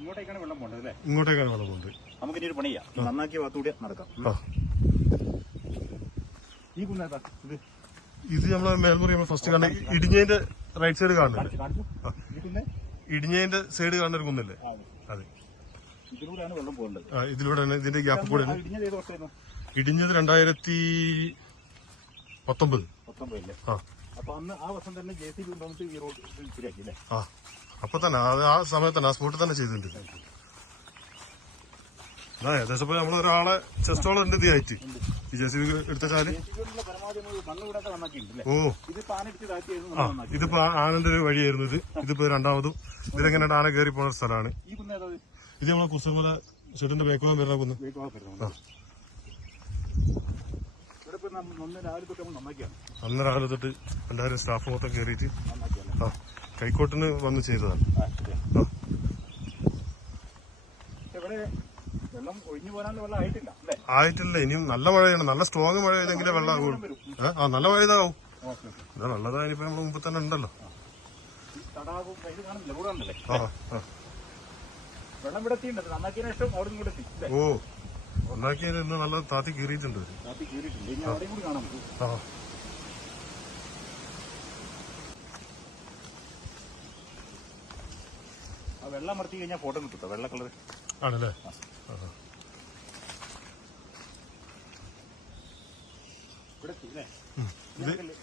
ഇങ്ങോട്ടേക്കാണ് വെള്ളം പോകേണ്ടത് അല്ലേ? ഇങ്ങോട്ടേക്കാണ് വെള്ളം പോകുന്നത്. നമുക്ക് ഇനി ഒരു പണി ചെയ്യാം, നന്നാക്കിയ ഭാഗത്തൂടെ നടക്കാം. ഈ കുന്നേതാ ഇത്? ഇത് നമ്മളെ മേൽമുറി ഫസ്റ്റ് കാണുന്ന ഇടിഞ്ഞതിന്റെ റൈറ്റ് സൈഡ് കാണുന്നുണ്ട്. ഇടിഞ്ഞതിന്റെ സൈഡ് കാണുന്ന ഒരു കുന്നല്ലേ? അതെ, ഇതിലൂടെയാണ് വെള്ളം പോകേണ്ടത്. ഇതിലൂടെയാണ്, ഇതിന്റെ ഗ്യാപ്പ് കൂടെ. ഇടിഞ്ഞത് 2019. അപ്പൊ അന്ന് ആ വർഷം തന്നെ JCB കൊണ്ടുവന്നിട്ട് ഈ റോഡ് ശരിയാക്കി അല്ലേ? അപ്പൊ തന്നെ ആ സമയത്ത് തന്നെ ആ സ്പോട്ടിൽ തന്നെ ചെയ്തിട്ടുണ്ട്. ഏകദേശം നമ്മളൊരാളെ ചെസ്റ്റോളം ഉണ്ട് ഇതിയായിട്ട് ഈ JCB എടുത്താല്. ഓ, ഇതിപ്പോ ആനന്റെ ഒരു വഴിയായിരുന്നു ഇത്. ഇതിപ്പോ രണ്ടാമതും ഇതിലെങ്ങനെ ആന കയറി പോണ സ്ഥലമാണ്. ഇത് നമ്മളെ കുറിച്ചമല ഷെഡിന്റെ ബേക്കോളം വരുന്ന കുന്ന്. അന്ന് രാവിലെ തൊട്ട് എല്ലാവരും സ്റ്റാഫ് മൊത്തം കയറിയിട്ട് കൈക്കോട്ടിന് വന്ന് ചെയ്തതാണ്. ആയിട്ടില്ല, ഇനിയും നല്ല മഴയാണ്. നല്ല സ്ട്രോങ് മഴ ചെയ്തെങ്കിലേ വെള്ളം ആകുള്ളൂ. നല്ല മഴ ഇതാവും. നല്ലതായപ്പോ നമ്മള് മുമ്പ് തന്നെ ഉണ്ടല്ലോ. ഓ, ഒന്നാക്കിയത് ഇന്ന് നല്ല താത്തി കീറിയിട്ടുണ്ട്. വെള്ളം മറത്തി കഴിഞ്ഞാൽ ഫോട്ടോ കിട്ടോ? വെള്ള കളർ ആണല്ലേ?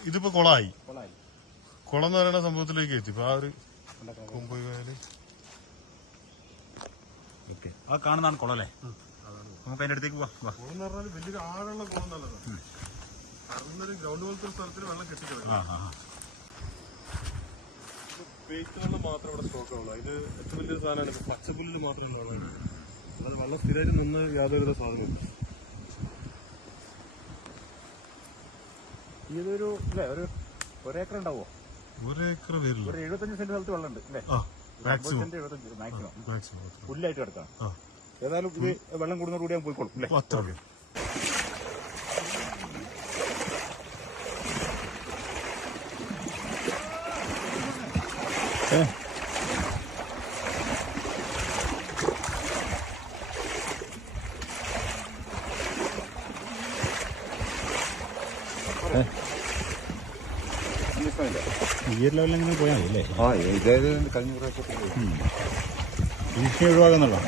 ഇതിപ്പോ കുളമായി. കുളം എന്ന് പറയുന്ന സംഭവത്തിലേക്ക് എത്തി. ഇപ്പൊ ആ ഒരു കൊമ്പുകാല് ആ കാണുന്നതാണ് കുളം അല്ലേ? നമുക്ക് അതിന്റെ അടുത്തേക്ക് പോവാം. കുളം എന്ന് പറഞ്ഞാൽ വലിയൊരു ആഴമുള്ള കുളം നല്ലതാണ്. അറിഞ്ഞൊരു ഗ്രൗണ്ട് പോലത്തെ സ്ഥലത്തിൽ വെള്ളം കെട്ടിക്കിടക്കും. വേസ്റ്റ് വെള്ളം മാത്രം ഇവിടെ സ്റ്റോക്ക് ആവുള്ളൂ. ഇത് ഏറ്റവും വലിയൊരു സാധനമാണ്. ഇപ്പൊ പച്ചപ്പുല്ലിന് മാത്രം വെള്ളം. അത് വെള്ളം സ്ഥിരമായിട്ട് നിന്ന് യാതൊരുവിധ സാധനമില്ല. ഇതൊരു ഒരേക്കർ ഉണ്ടാവോ? ഒരേക്കർ വരില്ല. ഒരു 75 സെന്റ് സ്ഥലത്ത് വെള്ളം ഉണ്ട് അല്ലേ? മാക്സിമം പുല്ലായിട്ട് കിടക്കാം. ഏതായാലും ഇത് വെള്ളം കൂടുന്നതോടുകൂടി ഞാൻ പോയിക്കോളും അല്ലേ? ഈ ഒരു ലെവലിൽ പോയാൽ മതി അല്ലേ? ഇതായത് കഴിഞ്ഞ പ്രാവശ്യം ഭീഷണി ഒഴിവാക്കുന്നുണ്ടോ?